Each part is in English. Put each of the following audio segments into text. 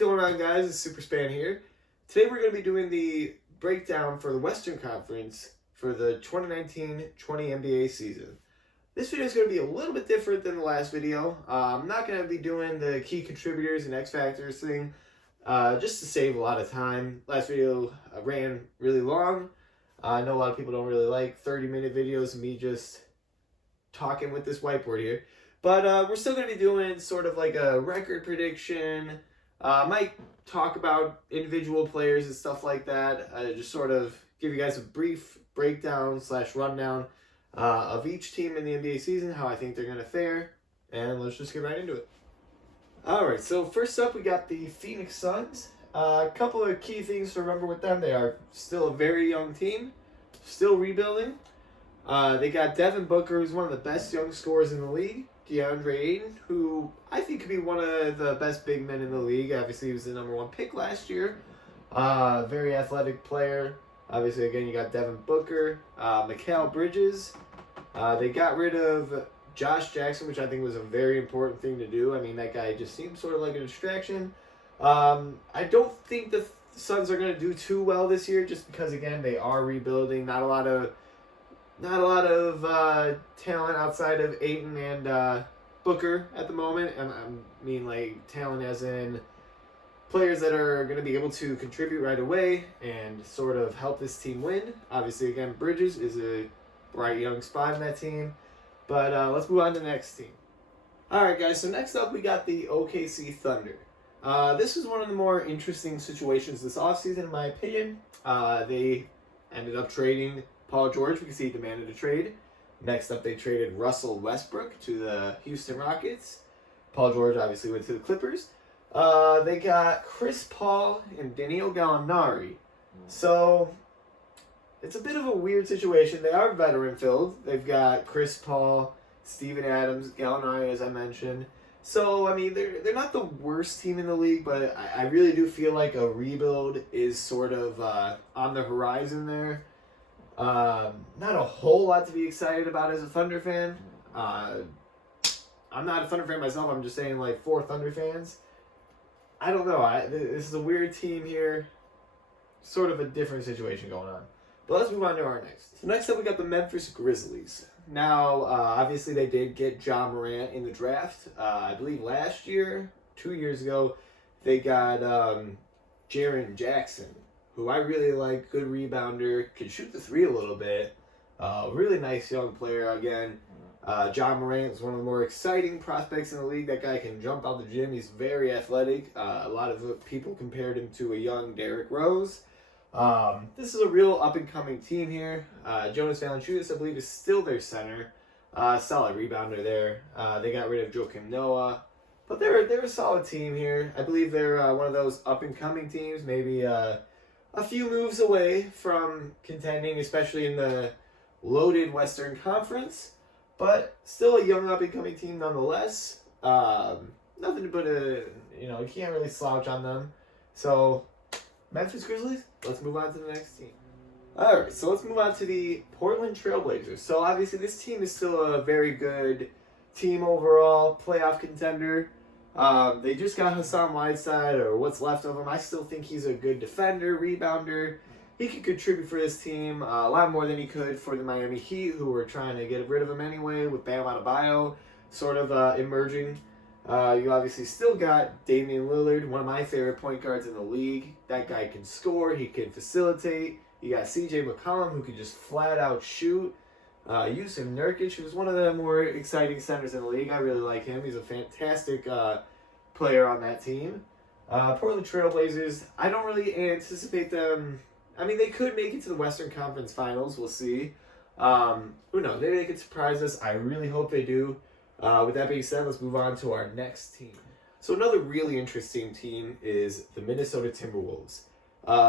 going on, guys? It's Super Span here. Today we're going to be doing the breakdown for the Western Conference for the 2019-20 NBA season. This video is going to be a little bit different than the last video. I'm not going to be doing the key contributors and X Factors thing, just to save a lot of time. Last video ran really long. I know a lot of people don't really like 30-minute videos of me just talking with this whiteboard here. But we're still going to be doing sort of like a record prediction. Might talk about individual players and stuff like that. Just sort of give you guys a brief breakdown / rundown of each team in the NBA season, how I think they're going to fare. And let's just get right into it. Alright, so first up we got the Phoenix Suns. A couple of key things to remember with them. They are still a very young team, still rebuilding. They got Devin Booker, who's one of the best young scorers in the league. DeAndre Ayton, who I think could be one of the best big men in the league. Obviously, he was the #1 pick last year. Very athletic player. Obviously, again, you got Devin Booker, Mikal Bridges. They got rid of Josh Jackson, which I think was a very important thing to do. I mean, that guy just seems sort of like a distraction. I don't think the Suns are going to do too well this year, just because, again, they are rebuilding. Not a lot of talent outside of Ayton and Booker at the moment. I mean, like, talent as in players that are going to be able to contribute right away and sort of help this team win. Obviously, again, Bridges is a bright young spot in that team. But let's move on to the next team. All right, guys, so next up we got the OKC Thunder. This is one of the more interesting situations this offseason, in my opinion. They ended up trading Paul George because he demanded a trade. Next up, they traded Russell Westbrook to the Houston Rockets. Paul George obviously went to the Clippers. They got Chris Paul and Danilo Gallinari. So it's a bit of a weird situation. They are veteran-filled. They've got Chris Paul, Steven Adams, Gallinari, as I mentioned. So, I mean, they're not the worst team in the league, but I really do feel like a rebuild is sort of on the horizon there. Not a whole lot to be excited about as a Thunder fan. I'm not a Thunder fan myself. I'm just saying, like, for Thunder fans. I don't know. This is a weird team here. Sort of a different situation going on. But let's move on to our next. So next up, we got the Memphis Grizzlies. Now, obviously, they did get Ja Morant in the draft. I believe last year, 2 years ago, they got Jaren Jackson, who I really like, good rebounder, can shoot the three a little bit. Really nice young player again. Ja Morant is one of the more exciting prospects in the league. That guy can jump out the gym. He's very athletic. A lot of people compared him to a young Derrick Rose. This is a real up-and-coming team here. Jonas Valanciunas, I believe, is still their center. Solid rebounder there. They got rid of Joakim Noah. But they're a solid team here. I believe they're one of those up-and-coming teams, maybe a few moves away from contending, especially in the loaded Western Conference. But still a young up-and-coming team nonetheless. Nothing but you can't really slouch on them. So, Memphis Grizzlies, let's move on to the next team. Alright, so let's move on to the Portland Trailblazers. So obviously this team is still a very good team overall, playoff contender. They just got Hassan Whiteside, or what's left of him. I still think he's a good defender, rebounder. He could contribute for this team a lot more than he could for the Miami Heat, who were trying to get rid of him anyway, with Bam Adebayo sort of emerging. You obviously still got Damian Lillard, one of my favorite point guards in the league. That guy can score. He can facilitate. You got C.J. McCollum, who can just flat out shoot. Yusuf Nurkic, who's one of the more exciting centers in the league. I really like him. He's a fantastic player on that team. Portland Trailblazers, I don't really anticipate them. I mean, they could make it to the Western Conference Finals. We'll see. Who knows? Maybe they could surprise us. I really hope they do. With that being said, let's move on to our next team. So another really interesting team is the Minnesota Timberwolves.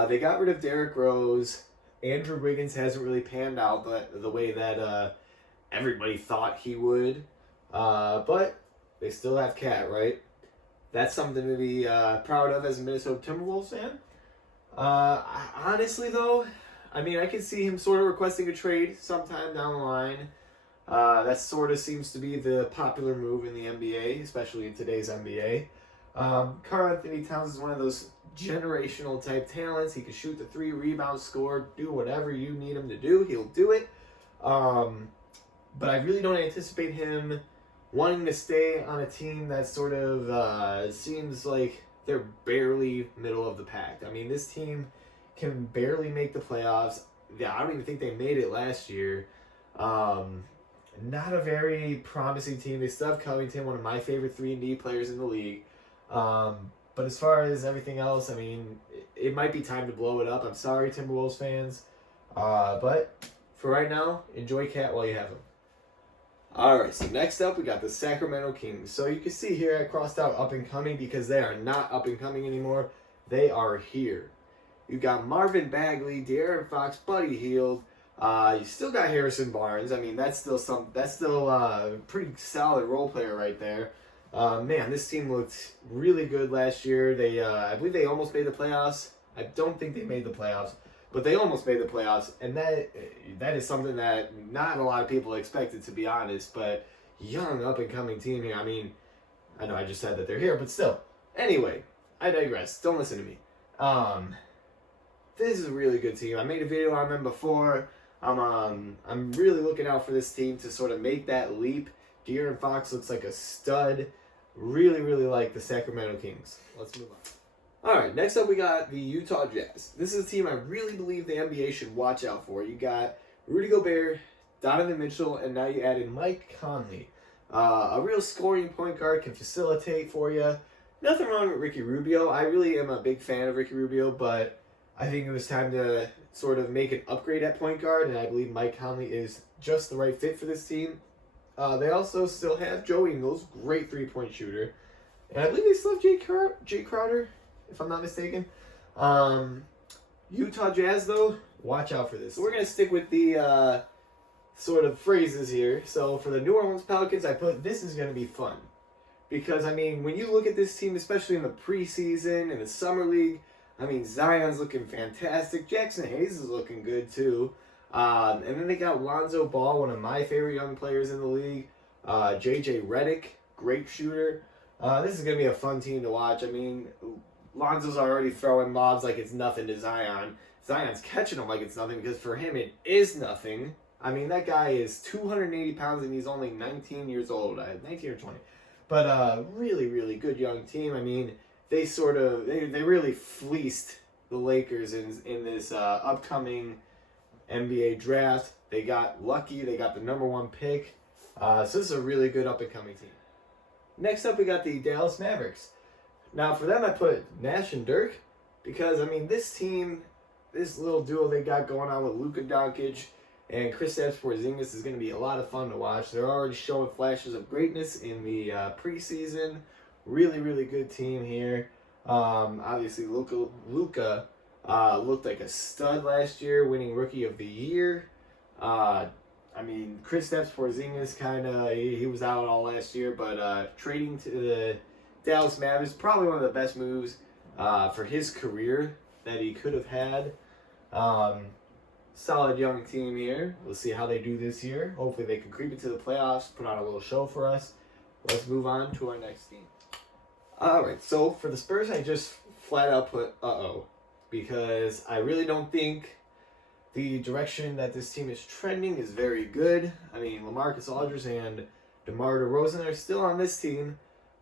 They got rid of Derrick Rose. Andrew Wiggins hasn't really panned out the way that everybody thought he would. But they still have Cat, right? That's something to be proud of as a Minnesota Timberwolves fan. Honestly, though, I mean, I can see him sort of requesting a trade sometime down the line. That sort of seems to be the popular move in the NBA, especially in today's NBA. Karl Anthony Towns is one of those generational type talents. He can shoot the three, rebound, score, do whatever you need him to do. He'll do it. But I really don't anticipate him wanting to stay on a team that sort of seems like they're barely middle of the pack. I mean, this team can barely make the playoffs. Yeah, I don't even think they made it last year. Not a very promising team. They still have Covington, one of my favorite 3-and-D players in the league. But as far as everything else, I mean, it might be time to blow it up. I'm sorry, Timberwolves fans. But for right now, enjoy Cat while you have him. Alright, so next up we got the Sacramento Kings. So you can see here I crossed out up and coming because they are not up and coming anymore. They are here. You got Marvin Bagley, De'Aaron Fox, Buddy Hield. You still got Harrison Barnes. I mean, that's still a pretty solid role player right there. Man, this team looked really good last year. They I believe they almost made the playoffs. I don't think they made the playoffs, but they almost made the playoffs, and that is something that not a lot of people expected, to be honest. But young up and coming team here. I mean, I know I just said that they're here, but still. Anyway, I digress. Don't listen to me. This is a really good team. I made a video on them before. I'm really looking out for this team to sort of make that leap. De'Aaron Fox looks like a stud. Really, really like the Sacramento Kings. Let's move on. Alright, next up we got the Utah Jazz. This is a team I really believe the NBA should watch out for. You got Rudy Gobert, Donovan Mitchell, and now you added Mike Conley. A real scoring point guard, can facilitate for you. Nothing wrong with Ricky Rubio. I really am a big fan of Ricky Rubio, but I think it was time to sort of make an upgrade at point guard, and I believe Mike Conley is just the right fit for this team. They also still have Joe Ingles, great three-point shooter. And I believe they still have Jay Crowder, if I'm not mistaken. Utah Jazz, though, watch out for this. So we're going to stick with the sort of phrases here. So for the New Orleans Pelicans, I put, this is going to be fun. Because, I mean, when you look at this team, especially in the preseason, in the summer league, I mean, Zion's looking fantastic. Jackson Hayes is looking good, too. And then they got Lonzo Ball, one of my favorite young players in the league. JJ Redick, great shooter. This is going to be a fun team to watch. I mean, Lonzo's already throwing lobs like it's nothing to Zion. Zion's catching them like it's nothing because for him it is nothing. I mean, that guy is 280 pounds and he's only 19 years old. 19 or 20. But really, really good young team. I mean, they really fleeced the Lakers in this upcoming NBA draft. They got lucky. They got the #1 pick. So this is a really good up-and-coming team. Next up, we got the Dallas Mavericks. Now, for them, I put Nash and Dirk because, I mean, this team, this little duo they got going on with Luka Doncic and Kristaps Porzingis is going to be a lot of fun to watch. They're already showing flashes of greatness in the preseason. Really, really good team here. Obviously, Luka looked like a stud last year, winning Rookie of the Year. I mean, Kristaps Porzingis he was out all last year, but trading to the Dallas Mavericks, probably one of the best moves for his career that he could have had. Solid young team here. We'll see how they do this year. Hopefully they can creep into the playoffs, put on a little show for us. Let's move on to our next team. Alright, so for the Spurs, I just flat out put because I really don't think the direction that this team is trending is very good. I mean, LaMarcus Aldridge and DeMar DeRozan are still on this team,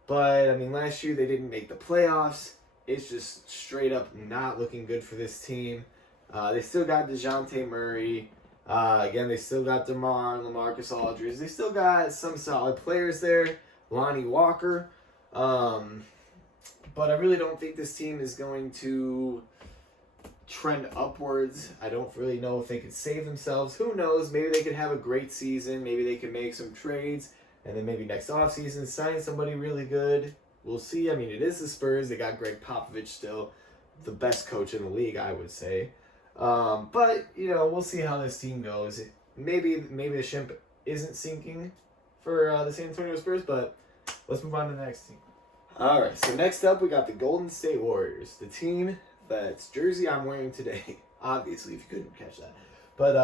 but I mean, last year they didn't make the playoffs. It's just straight up not looking good for this team. They still got DeJounte Murray. Again, they still got DeMar and LaMarcus Aldridge. They still got some solid players there. Lonnie Walker. But I really don't think this team is going to trend upwards. I don't really know if they could save themselves. Who knows? Maybe they could have a great season. Maybe they could make some trades. And then maybe next offseason sign somebody really good. We'll see. I mean, it is the Spurs. They got Greg Popovich still. The best coach in the league, I would say. But, you know, we'll see how this team goes. Maybe the ship isn't sinking for the San Antonio Spurs, but let's move on to the next team. All right, so next up, we got the Golden State Warriors, the team that's jersey I'm wearing today, obviously, if you couldn't catch that. But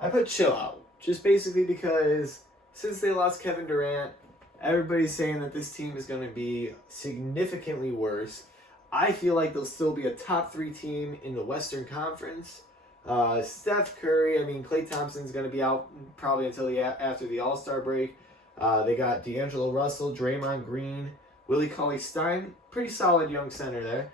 I put chill out, just basically because since they lost Kevin Durant Everybody's saying that this team is going to be significantly worse. I feel like they'll still be a top 3 team in the Western Conference. Steph Curry, I mean, Klay Thompson's going to be out probably until after the All-Star break. They got D'Angelo Russell, Draymond Green, Willie Cauley-Stein. Pretty solid young center there.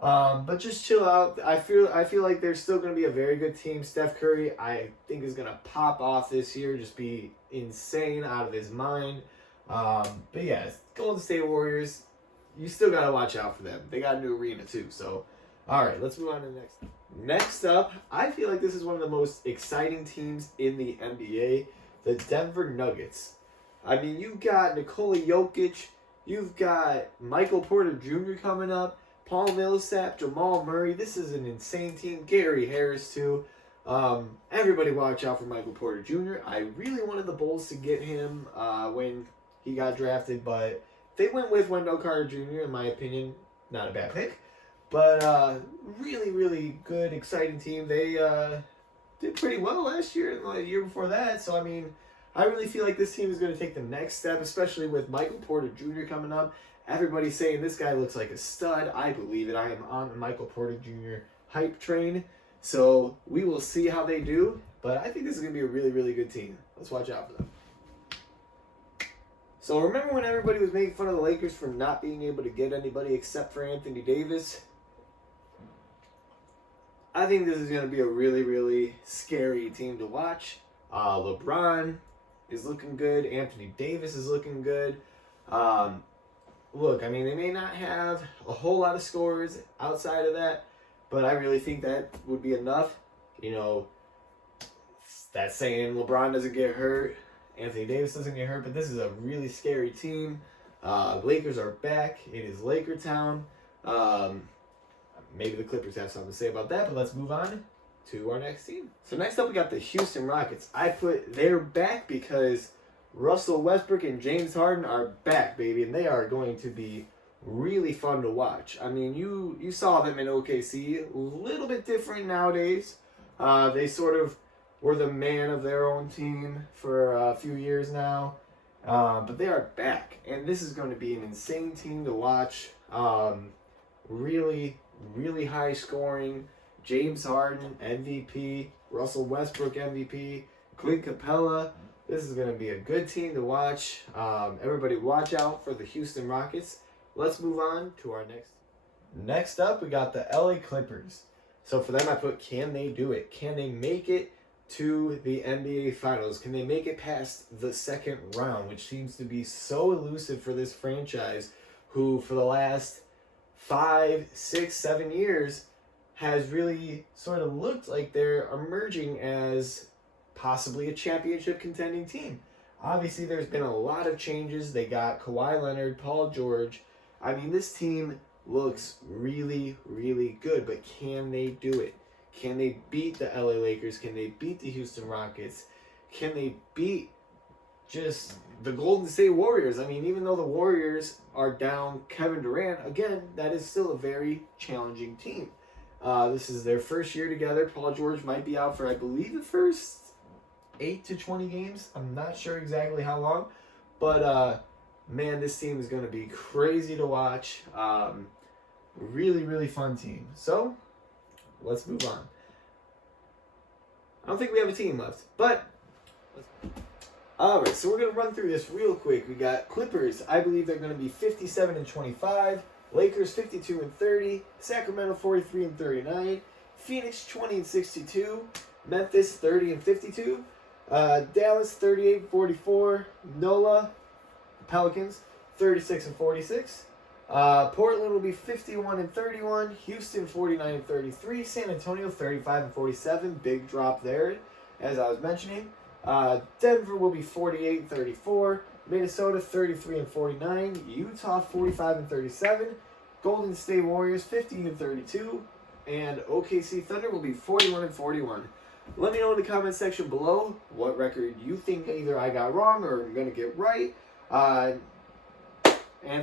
But just chill out. I feel like they're still going to be a very good team. Steph Curry, I think, is going to pop off this year, just be insane, out of his mind. But yeah, Golden State Warriors, you still got to watch out for them. They got a new arena too. So, all right, let's move on to the next. Next up, I feel like this is one of the most exciting teams in the NBA, the Denver Nuggets. I mean, you've got Nikola Jokic, you've got Michael Porter Jr. coming up, Paul Millsap, Jamal Murray. This is an insane team. Gary Harris too. Everybody watch out for Michael Porter Jr. I really wanted the Bulls to get him when he got drafted, but they went with Wendell Carter Jr., in my opinion. Not a bad pick. But really, really good, exciting team. They did pretty well last year and the year before that. So, I mean, I really feel like this team is going to take the next step, especially with Michael Porter Jr. coming up. Everybody's saying this guy looks like a stud. I believe it. I am on the Michael Porter Jr. hype train. So we will see how they do. But I think this is going to be a really, really good team. Let's watch out for them. So remember when everybody was making fun of the Lakers for not being able to get anybody except for Anthony Davis? I think this is going to be a really, really scary team to watch. LeBron is looking good. Anthony Davis is looking good. Look, I mean, they may not have a whole lot of scores outside of that, but I really think that would be enough. You know, that's saying LeBron doesn't get hurt, Anthony Davis doesn't get hurt, but this is a really scary team. Lakers are back. It is Laker Town. Maybe the Clippers have something to say about that, but let's move on to our next team. So next up, we got the Houston Rockets. I put they're back because Russell Westbrook and James Harden are back, baby, and they are going to be really fun to watch. I mean, you saw them in OKC, a little bit different nowadays. They sort of were the man of their own team for a few years now, but they are back, and this is going to be an insane team to watch. Really, really high scoring. James Harden, MVP. Russell Westbrook, MVP. Clint Capella. This is going to be a good team to watch. Everybody watch out for the Houston Rockets. Let's move on to our next. Next up, we got the LA Clippers. So for them, I put, can they do it? Can they make it to the NBA Finals? Can they make it past the second round, which seems to be so elusive for this franchise, who for the last 5, 6, 7 years has really sort of looked like they're emerging as possibly a championship contending team. Obviously, there's been a lot of changes. They got Kawhi Leonard, Paul George. I mean, this team looks really, really good, but can they do it? Can they beat the LA Lakers? Can they beat the Houston Rockets? Can they beat just the Golden State Warriors? I mean, even though the Warriors are down Kevin Durant, again, that is still a very challenging team. This is their first year together. Paul George might be out for, I believe, the first 8 to 20 games. I'm not sure exactly how long. But, man, this team is going to be crazy to watch. Really, really fun team. So, let's move on. I don't think we have a team left, but alright, so we're going to run through this real quick. We got Clippers. I believe they're going to be 57-25. Lakers 52-30. Sacramento 43-39. Phoenix 20-62. Memphis 30-52. Dallas 38-44. NOLA Pelicans 36-46. Portland will be 51-31. Houston 49-33. San Antonio 35-47. Big drop there, as I was mentioning. Denver will be 48-34. Minnesota 33-49. Utah 45-37. Golden State Warriors 50-32. And OKC Thunder will be 41-41. Let me know in the comment section below what record you think either I got wrong or I'm going to get right. And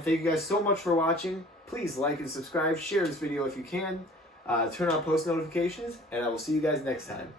thank you guys so much for watching. Please like and subscribe. Share this video if you can. Turn on post notifications. And I will see you guys next time.